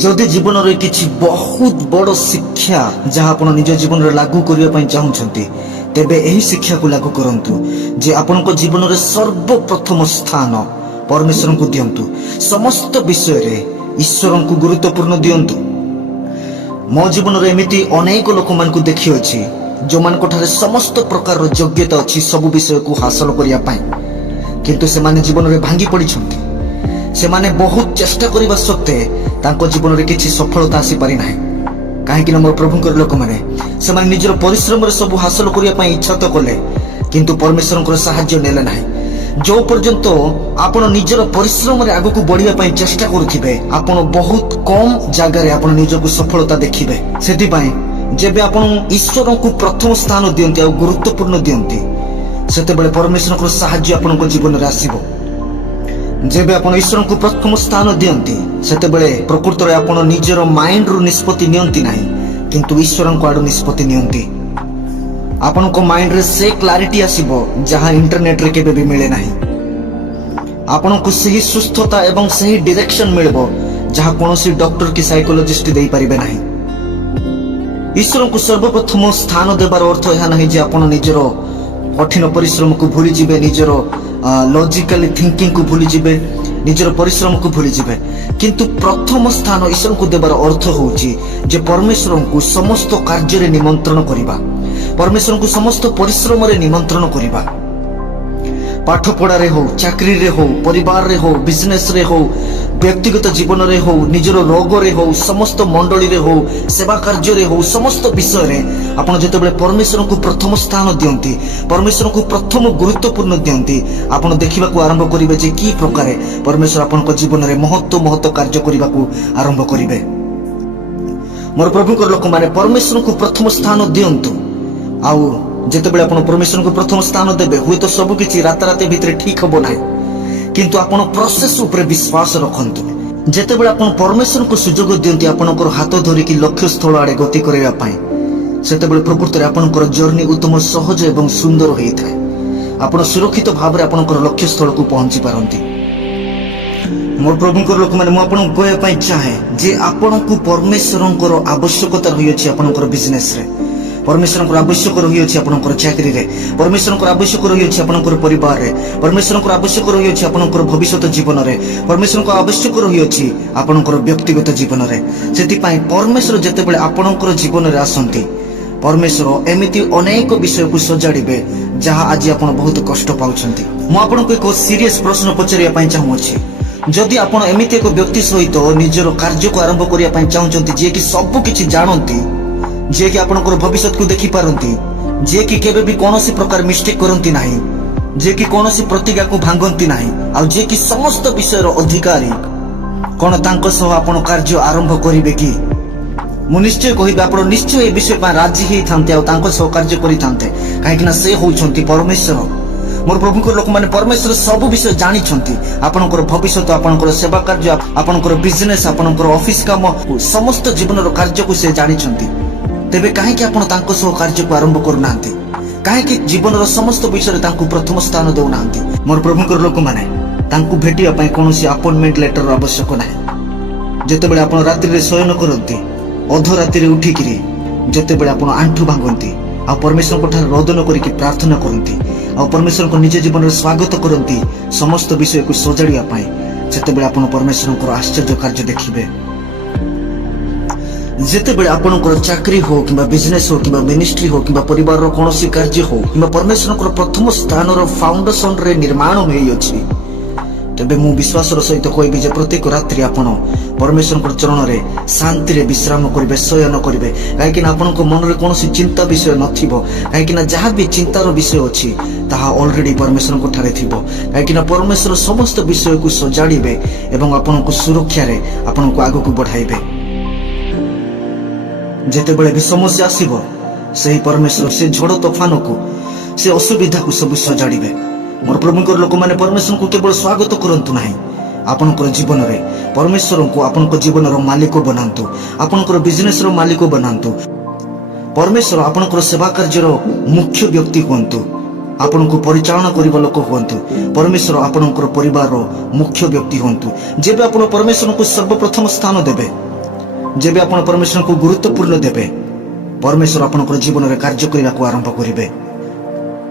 जदि जीवन रे किछि बहुत बड़ शिक्षा जहाँ आपण निज जीवन रे लागू करने चाहते तेबे एही शिक्षा को लागू करंतु जे आपण को जीवन रे सर्वप्रथम स्थान परमेश्वर को दियंतु। समस्त विषय रे ईश्वर को गुरुत्वपूर्ण दियंतु। मो जीवन रे एमिति अनेक लोक मान को देखि अछि जो मान को ठारे समस्त प्रकार योग्यता अछि सब विषय को हासिल करिया पाए, किंतु से माने जीवन रे भांगी पड़ी छथि। से माने बहुत चेष्टा करबा सत्ते तांको जीवन रे किछि सफलता आसी पारि नाही। काहे कि मोर प्रभुकर लोक माने से माने निजर परिश्रम रे सब हासिल करिया पाए इच्छा तो कले, किंतु परमेश्वरकर सहाय्य नेले नाही। जो पर्यंत आपण निजर परिश्रम रे आगु को बढ़िया पाए चेष्टा करूथिबे आपण बहुत कम जगह रे आपण निजको सफलता देखिबे। सेति पाए जेबे आपण ईश्वर को प्रथम स्थान दियंती आ गुरुत्वपूर्ण दियंती सेते बेले परमेश्वरकर सहाय्य आपण जीवन रे आसीबो। जेबे आपण ईश्वर को प्रथम स्थान दियंती सेते बेले प्रकृत रे आपण निजर माइंड रु निष्पत्ति नियंती नाही, किंतु ईश्वर को आडू निष्पत्ति नियंती। आपण को माइंड रे से क्लैरिटी आसीबो जहां इंटरनेट रे केबे भी मिले नाही। आपण को सही सुस्थता एवं सही डायरेक्शन मिलबो जहां कोनोसी डॉक्टर की साइकोलॉजिस्ट देई परिबे नाही। ईश्वर को सर्वप्रथम स्थान देबार अर्थ यह नहीं जे आपण निजर कठिन परिश्रम को भूली जिबे, निजर लॉजिकली थिंकिंग को भूली जिबे, निजर परिश्रम को भूली जिबे, किंतु प्रथम स्थान ईश्वर को देबार अर्थ होउची जे परमेश्वर को समस्त कार्य रे निमंत्रण करिबा, परमेश्वर को समस्त परिश्रम रे निमंत्रण करिबा। पाठ पढ़ा रे हो, चाकरी रे हो, परिवार रे हो, बिजनेस रे हो, व्यक्तिगत जीवन रे हो, निजर रोग रे हो, समस्त मंडली रे हो, सेवा कार्य रे हो, समस्त विषय रे आपण जेतेबेले परमेश्वर को प्रथम स्थान दियंती, परमेश्वर को प्रथम गुरुत्वपूर्ण दियंती, आपण देखिबा को आरंभ करिवे जे की प्रकारे परमेश्वर आपण को जीवन रे महत्व कार्य करिबा को आरंभ करिवे। मोर प्रभुकर लोक माने परमेश्वर को प्रथम स्थान दियंतु। आउ जेतेबेले आपण परमेश्वर को प्रथम स्थान देबे हुए तो सब किछि राताराती भितरे ठीक हबो नाही, किंतु आपण प्रोसेस ऊपर विश्वास रखंतु। जेतेबेले आपण परमेश्वर को सुजोग दियंती आपनकर हाथ धरि कि लक्ष्य स्थल आडे गति करिया पाए, सेतेबेले प्रकृत रे आपनकर जर्नी उत्तम सहज एवं सुंदर होई थाए। आपण सुरक्षित भाव रे आपनकर लक्ष्य स्थल को पहुंची पारंती। मोर प्रभुकर लोक माने मो आपण कहय पाई चाहे जे आपण को परमेश्वरकर आवश्यकता होई अछि आपनकर बिजनेस रे, परमेश्वर आवश्यक रही अछि आपनकर चाकरी रे, परमेश्वर आवश्यक रही अछि आपनकर परिवार रे, परमेश्वर आवश्यक रही अछि आपनकर भविष्यत जीवन रे, परमेश्वर आवश्यक रही अछि आपनकर व्यक्तिगत जीवन रे। सेति पई परमेश्वर जेतेबेले आपनकर जीवन रे आसंती, परमेश्वर एमिति अनेक विषय को सजाड़िबे जहां आज आपण बहुत कष्ट पाउछंती। मु आपनको एक सीरियस प्रश्न पचारिया पई चाहू अछि। जदि आपण एमिति एक व्यक्ति सहित निजर कार्य को आरंभ करिया पई चाहूछंती जे कि सब किछि जानंती, जे कि आपनकर भविष्य को देखि पारंती, जे कि केबे भी कोनोसी प्रकार मिस्टेक करंती नाही, जे कि कोनोसी प्रतिज्ञा को भांगंती नाही, आ जे कि समस्त विषय रो अधिकारी कोन तांको सह आपण कार्य आरंभ करिवे कि मु निश्चय कहिबे आपण निश्चय ए विषय पा राजी हेई थांते आ तांको सह कार्य करि थांते। काहे कि ना से होउछंती परमेश्वर। मोर प्रभुकर लोक माने परमेश्वर सब विषय जानि छंती। आपनकर भविष्य, आपनकर सेवा कार्य, आपनकर बिजनेस, आपनकर ऑफिस काम, समस्त जीवन रो कार्य को से जानि छंती। तेबे काहे कि आपण तांको सह कार्य को आरंभ करू नांती? काहे कि जीवन रो समस्त विषय रे तांको प्रथम स्थान देउ नांती? मोर प्रभुकर लोक माने तांको भेटिया पई कोनोसी अपॉइंटमेंट लेटर रो आवश्यक नाही। जेतेबेले आपण रात्रि रे शयन करंती, अध रात्रि रे उठी किरी जेतेबेले आपण आंठु भांगंती आ परमेश्वर को ठार रोदन करी कि प्रार्थना करंती आ परमेश्वर को निज जीवन रे स्वागत करंती समस्त विषय को सजाड़िया पई, जेतेबेले आपण परमेश्वर को आश्चर्य कार्य देखिबे। जेतेबेले आपनकर चाकरी हो किबा बिजनेस हो किबा मिनिस्ट्री हो किबा परिवार रो कोनोसी कार्य हो किबा परमेश्वर को प्रथम स्थान रो फाउंडेशन रे निर्माण होई अछि, तबे मु विश्वास रो सहित कहबी जे प्रत्येक रात्रि आपण परमेश्वर चरण रे शांति रे विश्राम करिवे, शयन करिवे। काहे कि आपनको मन रे कोनोसी चिंता विषय नथिबो, काहे कि जहाँ भी चिंतार विषय अछि ताहा ऑलरेडी परमेश्वर को ठारे थिबो। काहे कि परमेश्वर समस्त विषय को सजाड़िबे एवं आपनको सुरक्षा रे आपनको आगु को बढ़ाइबे। जेतेबेले भी समस्या आसीबो सेही परमेश्वर से झड़ तूफान को, से असुविधा को सब सजाड़िबे। मोर प्रभुकर लोक माने परमेश्वर को केवल स्वागत करंतु नाही, आपनकर जीवन रे परमेश्वर को आपनकर जीवन रो मालिक बनांतु, आपनकर बिजनेस रो मालिक बनांतु। परमेश्वर आपनकर सेवा कार्य रो मुख्य व्यक्ति होंतु, आपनको परिचालन करिबा लोक होंतु। परमेश्वर आपनकर परिवार रो मुख्य व्यक्ति होंतु। जेबे आपण परमेश्वर को सर्वप्रथम स्थान देबे जेबे आपण परमेश्वर को गुरुत्वपूर्ण देबे परमेश्वर आपनकर जीवन में कार्य करने को आरंभ करेंगे।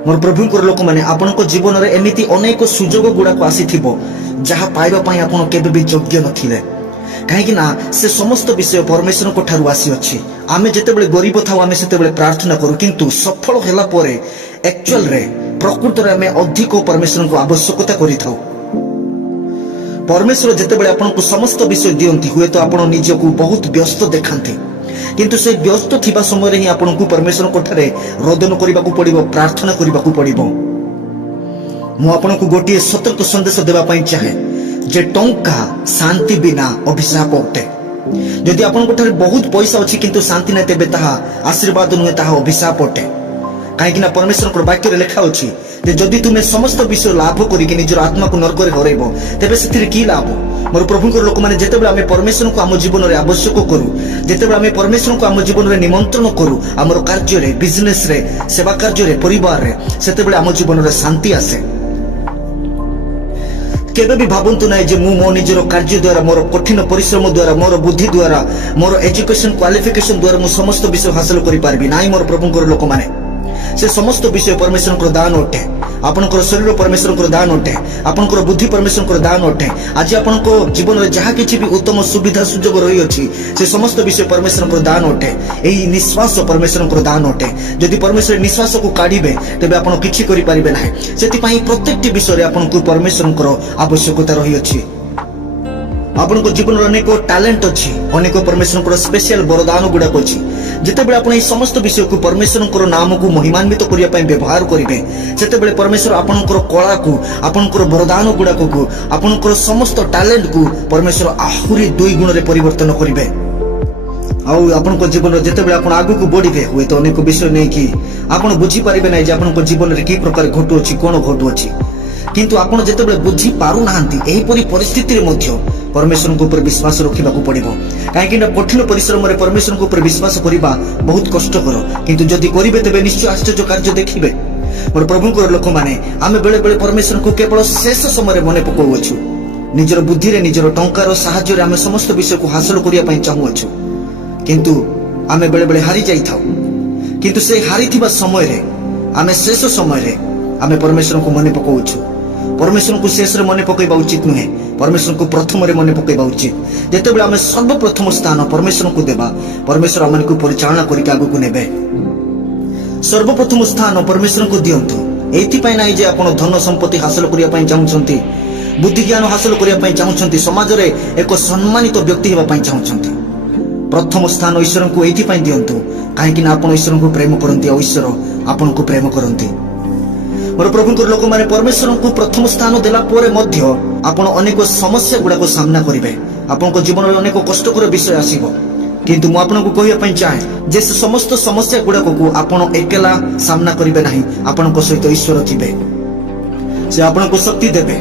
मोर प्रभुंकर लोक मैंने आपण जीवन में एमती अनेक सुजोग गुड़ाक आसीथिबो जहा पाइबा पई आपण केबे भी योग्य नथिले कहीं ना से समस्त विषय परमेश्वर को ठारू आसी अछि। आमे जेतेबेले गरीब थाउ आमे सेतेबेले प्रार्थना करू किंतु सफल होला परे एक्चुअल रे प्रकृत रे आमे अधिक परमेश्वर को आवश्यकता करि थाउ। परमेश्वर जेतेबेले आपण को समस्त विषय दियंती हुए तो आपण निज को बहुत व्यस्त देखांती किंतु से व्यस्त थिबा समय रे ही आपण को परमेश्वर कोठारे रोदन करबा को पड़िबो प्रार्थना करबा को पड़िबो। मु आपण को गोटिए सतर्क संदेश देबा पई चाहे जे टंका शांति बिना अभिशाप अटे। जदि आपण कोठारे बहुत पैसा अछि किंतु शांति नै तेबे ताहा आशीर्वाद नुहे ताहा अभिशाप अटे। काहेकि ना परमेश्वर को वाक्य रे लिखा अछि जे जदि तुमे समस्त विषय लाभ करिके निजर आत्मा को नरक रे हरैबो तेबे सेथिरे की लाभ। मोर प्रभुकर लोक माने जेतेबेले आमे परमेश्वर को आम जीवन रे आवश्यक करू जेतेबेले आमे परमेश्वर को आम जीवन रे निमंत्रण करू आमर कार्य रे बिजनेस रे सेवा कार्य रे परिवार रे सेतेबेले आम जीवन रे शांति आसे। केबे भी भाबंतु ना जे मु मो निजर कार्य द्वारा मोर कठिन परिश्रम द्वारा मोर बुद्धि द्वारा मोर एजुकेशन क्वालिफिकेशन द्वारा मु समस्त विषय हासिल करि पारबी नाइ। मोर प्रभुकर लोक माने से समस्त विषय परमेश्वर को दान अटे। आपनकर शरीर परमेश्वर को दान अटे। आपनकर बुद्धि परमेश्वर को दान अटे। आज आपनको जीवन में जहाँ किछि भी उत्तम सुविधा सुजोग रही अछि से समस्त विषय परमेश्वर को दान अटे। एही निश्वास परमेश्वर को दान अटे। जदि परमेश्वर निश्वास को काढिबे तेबे आपण किछि करि पारिबे नाही। सेति पई प्रत्येकटी विषय रे आपनको परमेश्वर को आवश्यकता रही अछि। आपण को जीवन अनेक टैलेंट अच्छी अनेक परमेश्वर को स्पेशल वरदान गुड़ाक अच्छी जितेबेले आपण ए समस्त विषय को परमेश्वर नाम को महिमान्वित करने पे व्यवहार करेंगे सेतेबेले परमेश्वर आपणकर कला को आपणकर वरदान गुड़ाक को आपणकर समस्त टैलेंट को परमेश्वर आहुरी 2 गुण रे परिवर्तन करेंगे। आउ आपणको जीवन जितेबेले आपण आगु को बढ़िबे हुए तो अनेक विषय नहीं कि आपण बुझी पारिबे नै जे आपणको जीवन रे की प्रकार घटु अछि कोन घटु अछि किंतु आपण जेतेबेले बुझी पारु नाहंती एही परि परिस्थिति रे मध्य परमेश्वर को ऊपर विश्वास रखिबा को पड़िबो। काहेकि ना कठिन परिश्रम रे परमेश्वर को ऊपर विश्वास करिबा बहुत कष्टकर किंतु जदि करिबे तेबे निश्चय आश्चर्य कार्य देखिबे। मोर प्रभु को लोक माने आमे बेले बेले परमेश्वर को केवल शेष समय रे मने पकौ अछु निजर बुद्धि रे निजर टंकार सहाय्य रे आमे समस्त विषय को हासिल करिया पई चाहू अछु किंतु आमे बेले बेले हारि जाई थाउ किंतु से हारिथिबा समय रे आमे शेष समय रे आमे परमेश्वर को मने पकौ अछु। परमेश्वर को शेष रे मने पकैबा उचित नुहे परमेश्वर को प्रथम रे मने पकैबा उचित। जेतेबेले आमे सर्वप्रथम स्थान परमेश्वर को देबा परमेश्वर आमन को परिचालना करिके आगु को नेबे। सर्वप्रथम स्थान परमेश्वर को दियंतु एथि पई नै जे आपण धन संपत्ति हासिल करिया पई चाहउछंती बुद्धि ज्ञान हासिल करिया पई चाहउछंती समाज रे एक सम्मानित व्यक्ति हेबा पई चाहउछंती प्रथम स्थान ईश्वर को एथि पई दियंतु काहेकि ना आपण ईश्वर को प्रेम करंती और ईश्वर आपण को प्रेम करंती। मोर प्रभुकर लोक माने परमेश्वर को प्रथम स्थान देला पोरे मध्य आपण अनेक समस्या गुडा को सामना करिवे आपण को जीवन में अनेक कष्टकर विषय आसीबो किंतु मु आपण को कहिया पई चाहे जे समस्त समस्या गुडा को आपण एकेला सामना करिवे नाही आपण को सहित ईश्वर थिबे से आपण को शक्ति देबे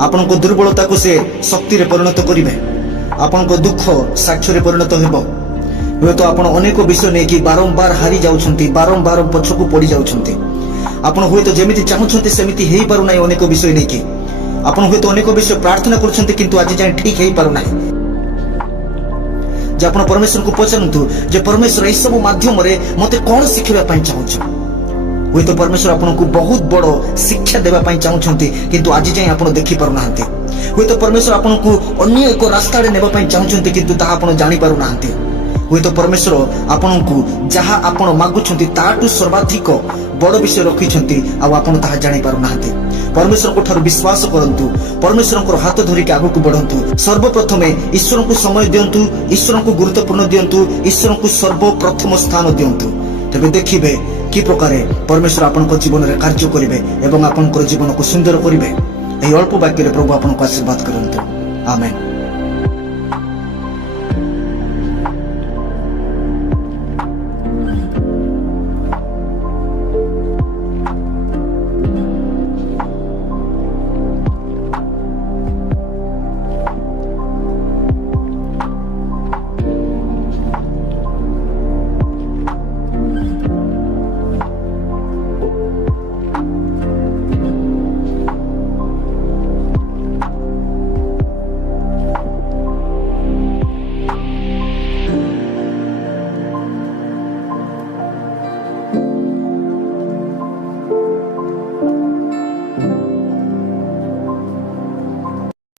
आपण को दुर्बलता को से शक्ति रे परिणत करिवे आपण को दुख साक्ष्य रे परिणत हेबो हुए तो आपण अनेक विषय नै कि बारंबार हारि जाउछंती बारंबार पछकु पड़ी जाउछंती आपण हुए तो जेमिति चाहउछंती सेमिति हेई पारु नाही अनेक विषय नै कि आपण हुए तो अनेक विषय प्रार्थना करछंती किंतु आज जाय ठीक हेई पारु नाही जे आपण परमेश्वर को पछरंतु जे परमेश्वर ए सब माध्यम रे मते कोन सिखिबा पई चाहउछ हुए तो परमेश्वर आपण को बहुत बड़ो शिक्षा देबा पई चाहउछंती किंतु आज जाय आपण देखि पारु नाहंती हुए तो परमेश्वर आपण को अन्य एक रास्ता रे नेबा पई चाहउछंती किंतु ता आपण जानि पारु नाहंती हुए तो परमेश्वर आपण को जहा आपण मागुछंती ताटू सर्वाधिक बड़ विषय रखिछंती आ आपण ताहा जानि पारु नाहंती। परमेश्वर को ठार विश्वास करंतु परमेश्वर को हाथ धरि के आगु को बढ़ंतु सर्वप्रथमे ईश्वर को समय दियंतु ईश्वर को गुरुत्वपूर्ण दियंतु ईश्वर को सर्वप्रथम स्थान दियंतु तबे देखिबे कि प्रकारे परमेश्वर आपण को जीवन रे कार्य करिवे एवं आपण को जीवन को सुंदर करिवे। एही अल्प वाक्य रे प्रभु आपण को आशीर्वाद करंतु आमेन।